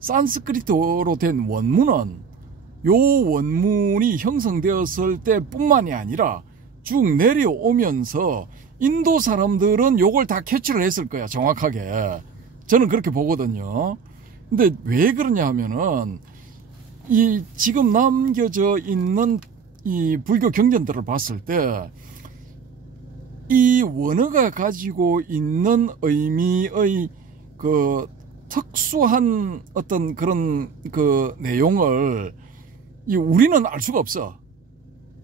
산스크리트어로 된 원문은 요 원문이 형성되었을 때뿐만이 아니라 쭉 내려오면서 인도 사람들은 요걸 다 캐치를 했을 거야, 정확하게. 저는 그렇게 보거든요. 근데 왜 그러냐 하면은 이 지금 남겨져 있는 이 불교 경전들을 봤을 때 이 원어가 가지고 있는 의미의 그 특수한 어떤 그런 그 내용을 우리는 알 수가 없어.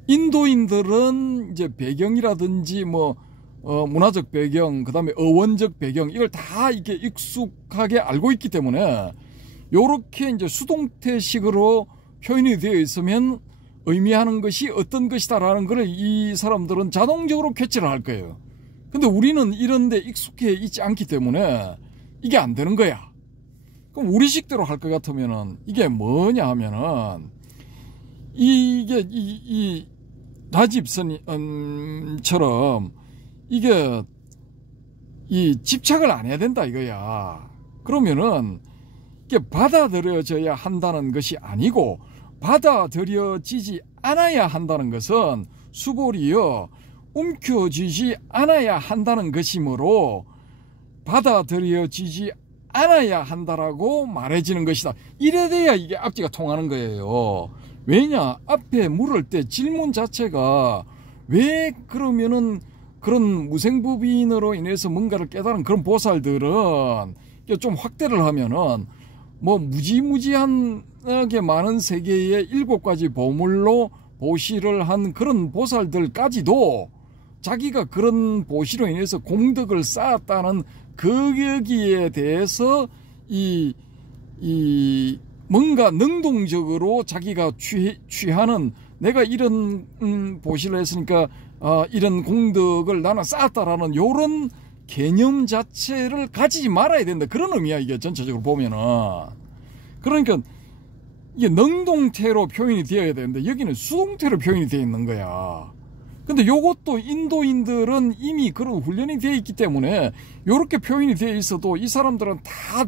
인도인들은 이제 배경이라든지 뭐 문화적 배경, 그 다음에 어원적 배경, 이걸 다 이렇게 익숙하게 알고 있기 때문에 요렇게 이제 수동태식으로 표현이 되어 있으면 의미하는 것이 어떤 것이다라는 걸 이 사람들은 자동적으로 캐치를 할 거예요. 근데 우리는 이런 데 익숙해 있지 않기 때문에 이게 안 되는 거야. 그럼 우리식대로 할 것 같으면은 이게 뭐냐 하면은 이게 이 나집선처럼 이게 이 집착을 안 해야 된다 이거야. 그러면은 이게 받아들여져야 한다는 것이 아니고 받아들여지지 않아야 한다는 것은 수보리여 움켜쥐지 않아야 한다는 것이므로 받아들여지지 않아야 한다라고 말해지는 것이다. 이래 돼야 이게 앞뒤가 통하는 거예요. 왜냐? 앞에 물을 때 질문 자체가 왜 그러면은 그런 무생부빈으로 인해서 뭔가를 깨달은 그런 보살들은 좀 확대를 하면은 뭐 무지무지하게 많은 세계의 7가지 보물로 보시를 한 그런 보살들까지도 자기가 그런 보시로 인해서 공덕을 쌓았다는 거기에 대해서 이 뭔가 능동적으로 자기가 취하는 내가 이런 보시를 했으니까 이런 공덕을 나는 쌓았다라는 요런 개념 자체를 가지지 말아야 된다. 그런 의미야, 이게 전체적으로 보면은. 그러니까 이게 능동태로 표현이 되어야 되는데 여기는 수동태로 표현이 되어 있는 거야. 근데 요것도 인도인들은 이미 그런 훈련이 되어 있기 때문에 요렇게 표현이 되어 있어도 이 사람들은 다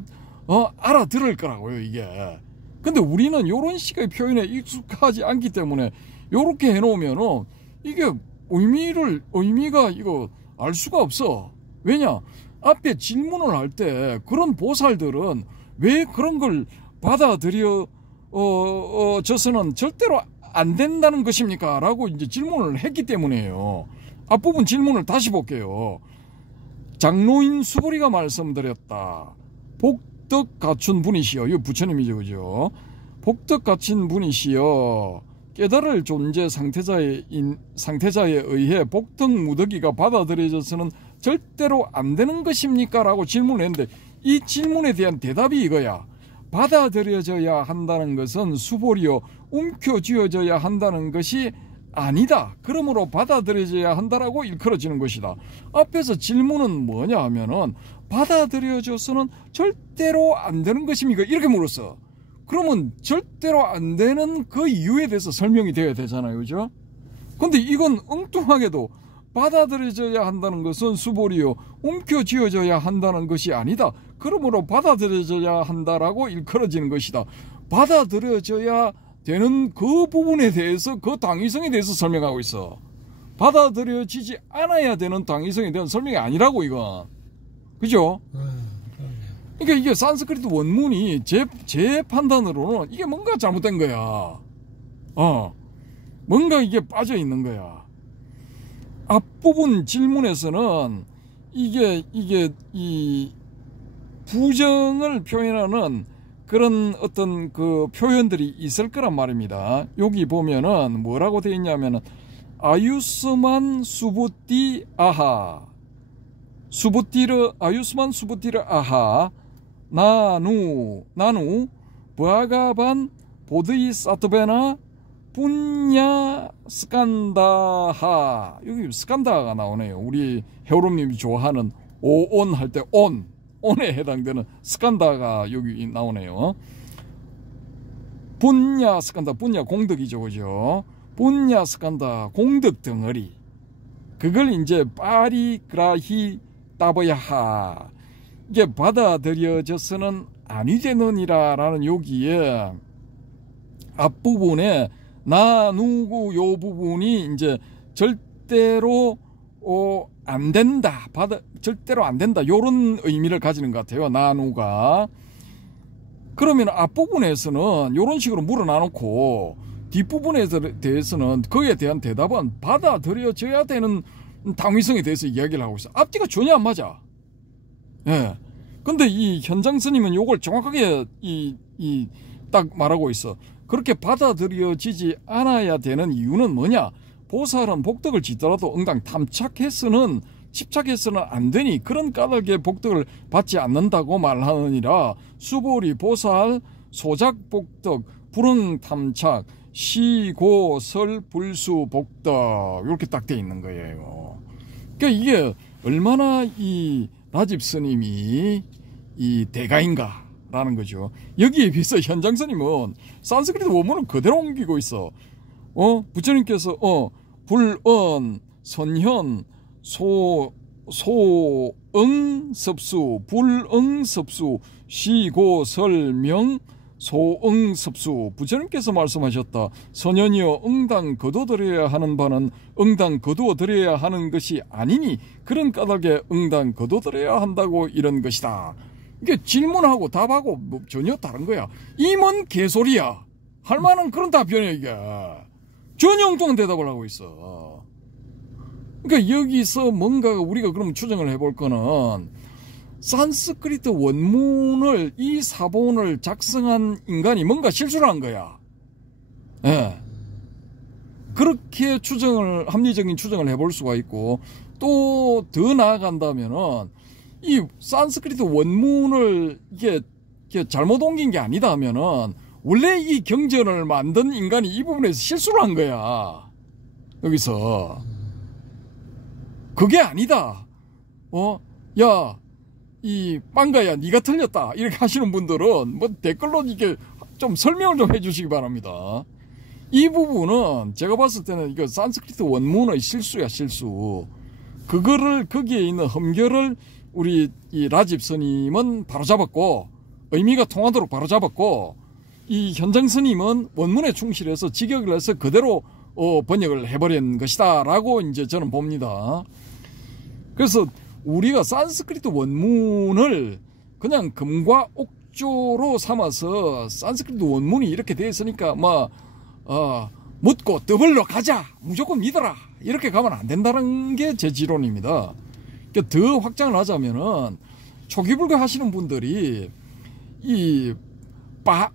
알아들을 거라고요, 이게. 근데 우리는 요런 식의 표현에 익숙하지 않기 때문에 요렇게 해놓으면은 이게 의미가 이거 알 수가 없어. 왜냐? 앞에 질문을 할 때 그런 보살들은 왜 그런 걸 받아들여져서는 절대로 안 된다는 것입니까? 라고 이제 질문을 했기 때문이에요. 앞부분 질문을 다시 볼게요. 장로인 수보리가 말씀드렸다. 복덕 갖춘 분이시여. 이거 부처님이죠, 그죠? 복덕 갖춘 분이시여. 깨달을 존재 상태자에 의해 복덕 무더기가 받아들여져서는 절대로 안 되는 것입니까? 라고 질문을 했는데 이 질문에 대한 대답이 이거야. 받아들여져야 한다는 것은 수보리요 움켜쥐어져야 한다는 것이 아니다. 그러므로 받아들여져야 한다라고 일컬어지는 것이다. 앞에서 질문은 뭐냐 하면은 받아들여져서는 절대로 안 되는 것입니까? 이렇게 물었어. 그러면 절대로 안 되는 그 이유에 대해서 설명이 되어야 되잖아요, 그죠? 근데 이건 엉뚱하게도 받아들여져야 한다는 것은 수보리요 움켜쥐어져야 한다는 것이 아니다. 그러므로 받아들여져야 한다라고 일컬어지는 것이다. 받아들여져야 되는 그 부분에 대해서 그 당위성에 대해서 설명하고 있어. 받아들여지지 않아야 되는 당위성에 대한 설명이 아니라고 이건. 그죠? 그러니까 이게 산스크리트 원문이 제 판단으로는 이게 뭔가 잘못된 거야. 뭔가 이게 빠져 있는 거야. 앞부분 질문에서는 이게 이 부정을 표현하는 그런 어떤 그 표현들이 있을 거란 말입니다. 여기 보면은 뭐라고 되어 있냐면은 아유스만 수부띠 아하 아유스만 수부띠르 아하 나누 부아가반 보드이 사토베나 분야 스칸다하. 여기 스칸다가 나오네요. 우리 헤오롬님이 좋아하는 오온 할 때 온에 해당되는 스칸다가 여기 나오네요. 분야 스칸다, 분야 공덕이죠, 그죠? 분야 스칸다 공덕 덩어리. 그걸 이제 파리그라히 따버야하. 이게 받아들여져서는 아니 되느니라라는 여기에 앞부분에 나 누구 요 부분이 이제 절대로 안 된다, 절대로 안 된다, 요런 의미를 가지는 것 같아요. 나누가. 그러면 앞부분에서는 요런 식으로 물어놔놓고 뒷부분에 대해서는 그에 대한 대답은 받아들여져야 되는 당위성에 대해서 이야기를 하고 있어. 앞뒤가 전혀 안 맞아. 예. 근데 이 현장 스님은 요걸 정확하게 딱 말하고 있어. 그렇게 받아들여지지 않아야 되는 이유는 뭐냐? 보살은 복덕을 짓더라도 응당 집착해서는 안 되니 그런 까닭에 복덕을 받지 않는다고 말하느니라. 수보리 보살 소작 복덕 불응 탐착 시고설 불수 복덕 이렇게 딱 돼 있는 거예요. 그러니까 이게 얼마나 이 라집 스님이 이 대가인가라는 거죠. 여기에 비해서 현장 스님은 산스크리트 원문을 그대로 옮기고 있어. 부처님께서 불언 선현 소응섭수 불응섭수 시고설명 소응섭수. 부처님께서 말씀하셨다. 선현이여 응당 거두어드려야 하는 바는 응당 거두어드려야 하는 것이 아니니 그런 까닭에 응당 거두어드려야 한다고 이런 것이다. 이게 질문하고 답하고 뭐 전혀 다른 거야. 이 뭔 개소리야. 할 만한 그런 답변이야 이게. 전혀 엉뚱한 대답을 하고 있어. 그러니까 여기서 뭔가 우리가 그럼 추정을 해볼 거는 산스크리트 원문을 이 사본을 작성한 인간이 뭔가 실수를 한 거야. 예. 그렇게 합리적인 추정을 해볼 수가 있고, 또 더 나아간다면은 이 산스크리트 원문을 이게 잘못 옮긴 게 아니다 하면은 원래 이 경전을 만든 인간이 이 부분에서 실수를 한 거야. 여기서 그게 아니다. 야, 이 빵가야 네가 틀렸다 이렇게 하시는 분들은 뭐 댓글로 이게 좀 설명을 좀 해주시기 바랍니다. 이 부분은 제가 봤을 때는 이거 산스크리트 원문의 실수야, 실수. 그거를 거기에 있는 흠결을 우리 이 라집 스님은 바로잡았고 의미가 통하도록 바로잡았고, 이 현장 스님은 원문에 충실해서 직역을 해서 그대로 번역을 해버린 것이다 라고 이제 저는 봅니다. 그래서 우리가 산스크리트 원문을 그냥 금과 옥조로 삼아서 산스크리트 원문이 이렇게 되어 있으니까 묻고 더블로 가자, 무조건 믿어라 이렇게 가면 안 된다는 게 제 지론입니다. 그러니까 더 확장을 하자면은 초기불교 하시는 분들이 이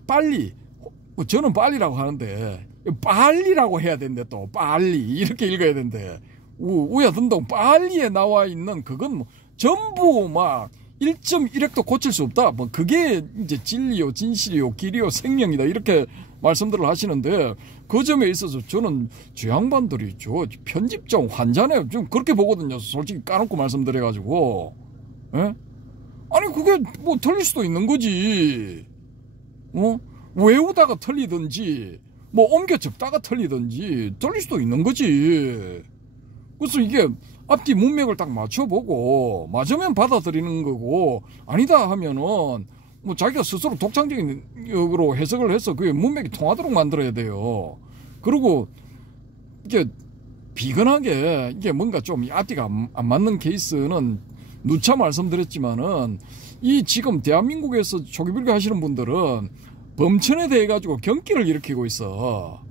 빨리, 저는 빨리라고 하는데 빨리라고 해야 된대. 또 빨리 이렇게 읽어야 된대. 우야든동 빨리에 나와 있는 그건 뭐 전부 막 1.1핵도 고칠 수 없다. 뭐 그게 이제 진리요, 진실이요, 길이요, 생명이다 이렇게 말씀들을 하시는데, 그 점에 있어서 저는 저 양반들이 편집장 환자네 좀 그렇게 보거든요. 솔직히 까놓고 말씀드려가지고. 예? 아니 그게 뭐 틀릴 수도 있는 거지. 외우다가 틀리든지 뭐 옮겨 적다가 틀리든지 틀릴 수도 있는 거지. 그래서 이게 앞뒤 문맥을 딱 맞춰보고 맞으면 받아들이는 거고, 아니다 하면은 뭐 자기가 스스로 독창적인 역으로 해석을 해서 그게 문맥이 통하도록 만들어야 돼요. 그리고 이게 비근하게 이게 뭔가 좀 앞뒤가 안 맞는 케이스는 누차 말씀드렸지만은 이 지금 대한민국에서 초기불교 하시는 분들은 범천에 대해 가지고 경기를 일으키고 있어.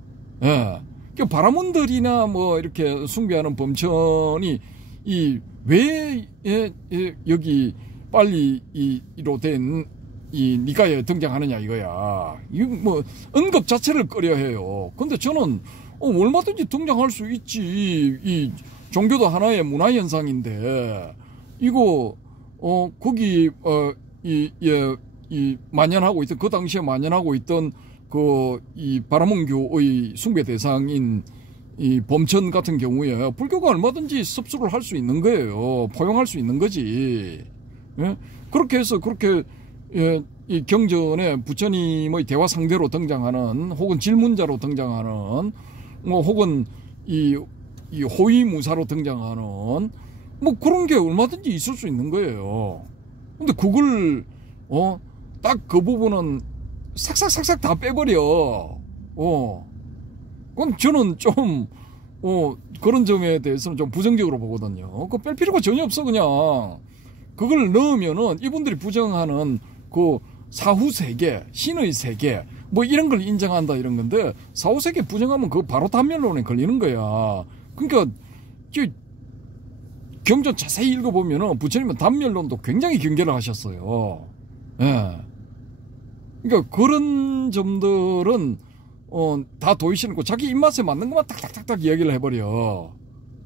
예. 바라문들이나 뭐 이렇게 숭배하는 범천이 왜 여기 빨리 이로 된 이 니가에 등장하느냐 이거야. 이거 뭐 언급 자체를 꺼려해요. 근데 저는 얼마든지 등장할 수 있지. 이 종교도 하나의 문화 현상인데 이거 거기 이 만연하고 있던, 그 당시에 만연하고 있던 이 바라문교의 숭배 대상인 이 범천 같은 경우에 불교가 얼마든지 섭수를 할 수 있는 거예요. 포용할 수 있는 거지. 예? 그렇게 해서 그렇게 이 경전에 부처님의 대화 상대로 등장하는, 혹은 질문자로 등장하는, 뭐 혹은 이 호위무사로 등장하는 뭐 그런 게 얼마든지 있을 수 있는 거예요. 근데 그걸 딱 그 부분은 삭삭삭삭 다 빼버려. 그건 저는 좀, 그런 점에 대해서는 좀 부정적으로 보거든요. 그거 뺄 필요가 전혀 없어, 그냥. 그걸 넣으면은 이분들이 부정하는 그 사후 세계, 신의 세계, 뭐 이런 걸 인정한다 이런 건데, 사후 세계 부정하면 그거 바로 단면론에 걸리는 거야. 그러니까, 경전 자세히 읽어보면은 부처님은 단면론도 굉장히 경계를 하셨어요. 예. 그러니까 그런 점들은 다 도의시는 거 자기 입맛에 맞는 것만 탁탁탁탁 이야기를 해버려.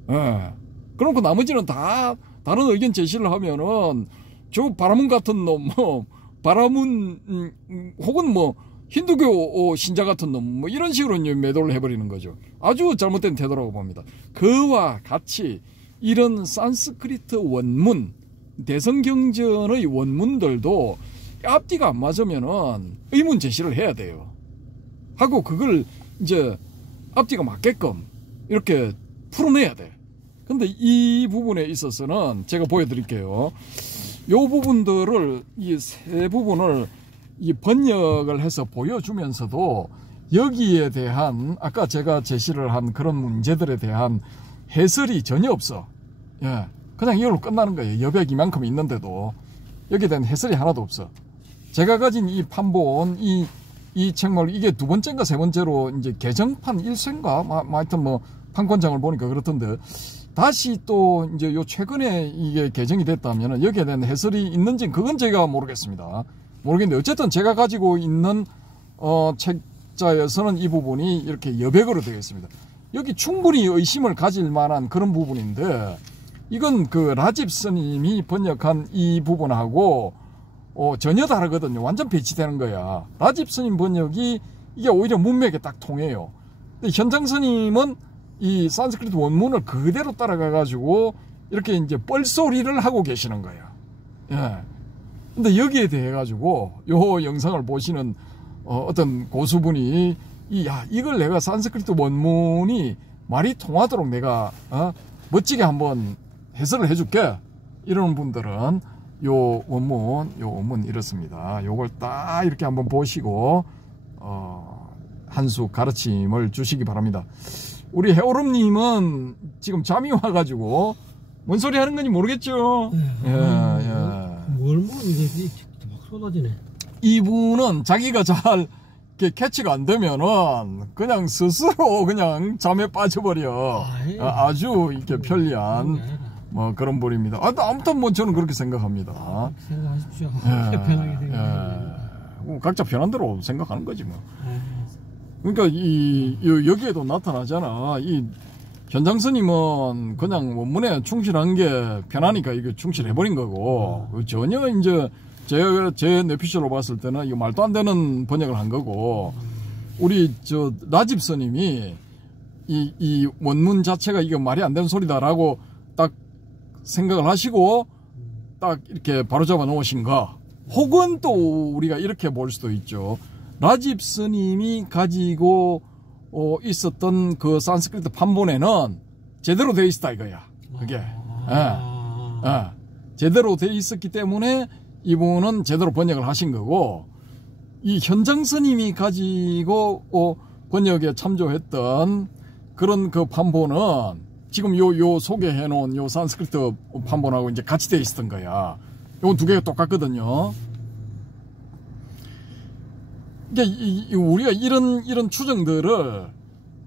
예. 그러고 나머지는 다 다른 의견 제시를 하면은 저 바라문 같은 놈, 뭐 바라문 혹은 뭐 힌두교 신자 같은 놈, 뭐 이런 식으로 이제 매도를 해버리는 거죠. 아주 잘못된 태도라고 봅니다. 그와 같이 이런 산스크리트 원문, 대성경전의 원문들도 앞뒤가 안 맞으면은 의문 제시를 해야 돼요. 하고 그걸 이제 앞뒤가 맞게끔 이렇게 풀어내야 돼. 근데 이 부분에 있어서는 제가 보여드릴게요. 요 부분들을, 이 세 부분을 이 번역을 해서 보여주면서도 여기에 대한 아까 제가 제시를 한 그런 문제들에 대한 해설이 전혀 없어. 예. 그냥 이걸로 끝나는 거예요. 여백 이만큼 있는데도 여기에 대한 해설이 하나도 없어. 제가 가진 이 판본, 이 책물, 이게 두 번째인가 세 번째로 이제 개정판 1쇄인가? 하여튼 뭐 판권장을 보니까 그렇던데, 다시 또 이제 요 최근에 이게 개정이 됐다면 여기에 대한 해설이 있는지는 그건 제가 모르겠습니다. 모르겠는데 어쨌든 제가 가지고 있는 책자에서는 이 부분이 이렇게 여백으로 되어 있습니다. 여기 충분히 의심을 가질 만한 그런 부분인데, 이건 그 라집 스님이 번역한 이 부분하고 전혀 다르거든요. 완전 배치되는 거야. 라집 스님 번역이 이게 오히려 문맥에 딱 통해요. 근데 현장 스님은 이 산스크리트 원문을 그대로 따라가 가지고 이렇게 이제 뻘소리를 하고 계시는 거예요. 예. 근데 여기에 대해 가지고 요 영상을 보시는 어떤 고수분이 이걸 내가 산스크리트 원문이 말이 통하도록 내가 멋지게 한번 해설을 해줄게. 이러는 분들은 요 원문 이렇습니다. 요걸 딱 이렇게 한번 보시고 한 수 가르침을 주시기 바랍니다. 우리 해오름님은 지금 잠이 와가지고 뭔 소리 하는 건지 모르겠죠. 뭘 모르는지 막 쏟아지네. 이분은 자기가 잘 캐치가 안 되면은 그냥 스스로 그냥 잠에 빠져버려. 아주 이렇게 편리한 뭐 그런 분입니다. 아무튼 뭐 저는 그렇게 생각합니다. 생각하십시오. 편하게 생각합니다. 각자 편한 대로 생각하는 거지 뭐. 그러니까 여기에도 나타나잖아. 이 현장 스님은 그냥 원문에 충실한 게 편하니까 이게 충실해버린 거고, 전혀 이제 제 뇌피셜로 봤을 때는 이거 말도 안 되는 번역을 한 거고, 우리 라집 스님이 이 원문 자체가 이게 말이 안 되는 소리다라고 딱 생각을 하시고 딱 이렇게 바로잡아 놓으신가. 혹은 또 우리가 이렇게 볼 수도 있죠. 라집 스님이 가지고 있었던 그 산스크리트 판본에는 제대로 돼 있었다 이거야. 그게 제대로 돼 있었기 때문에 이분은 제대로 번역을 하신 거고, 이 현장 스님이 가지고 번역에 참조했던 그런 그 판본은 지금 요 소개해 놓은 요 산스크리트 판본하고 이제 같이 돼 있었던 거야. 요건 두 개가 똑같거든요. 그러니까 우리가 이런 추정들을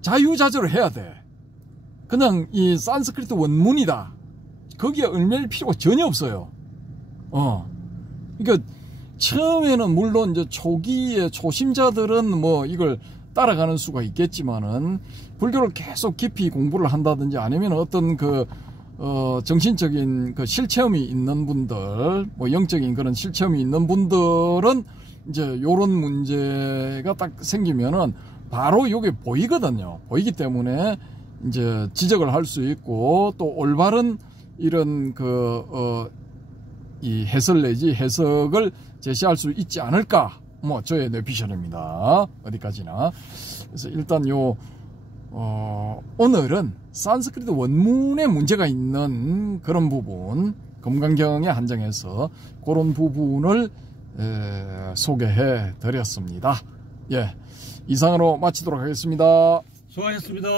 자유자재로 해야 돼. 그냥 이 산스크리트 원문이다, 거기에 얽매일 필요가 전혀 없어요. 그러니까 처음에는 물론 이제 초기에 초심자들은 뭐 이걸 따라가는 수가 있겠지만은, 불교를 계속 깊이 공부를 한다든지 아니면 어떤 정신적인 그 실체험이 있는 분들, 뭐 영적인 그런 실체험이 있는 분들은 이제 요런 문제가 딱 생기면은 바로 요게 보이거든요. 보이기 때문에 이제 지적을 할 수 있고, 또 올바른 이런 이 해설 내지 해석을 제시할 수 있지 않을까, 뭐 저의 뇌피셜입니다. 어디까지나. 그래서 일단 오늘은 산스크리트 원문에 문제가 있는 그런 부분, 금강경에 한정해서 그런 부분을 소개해 드렸습니다. 예, 이상으로 마치도록 하겠습니다. 수고하셨습니다.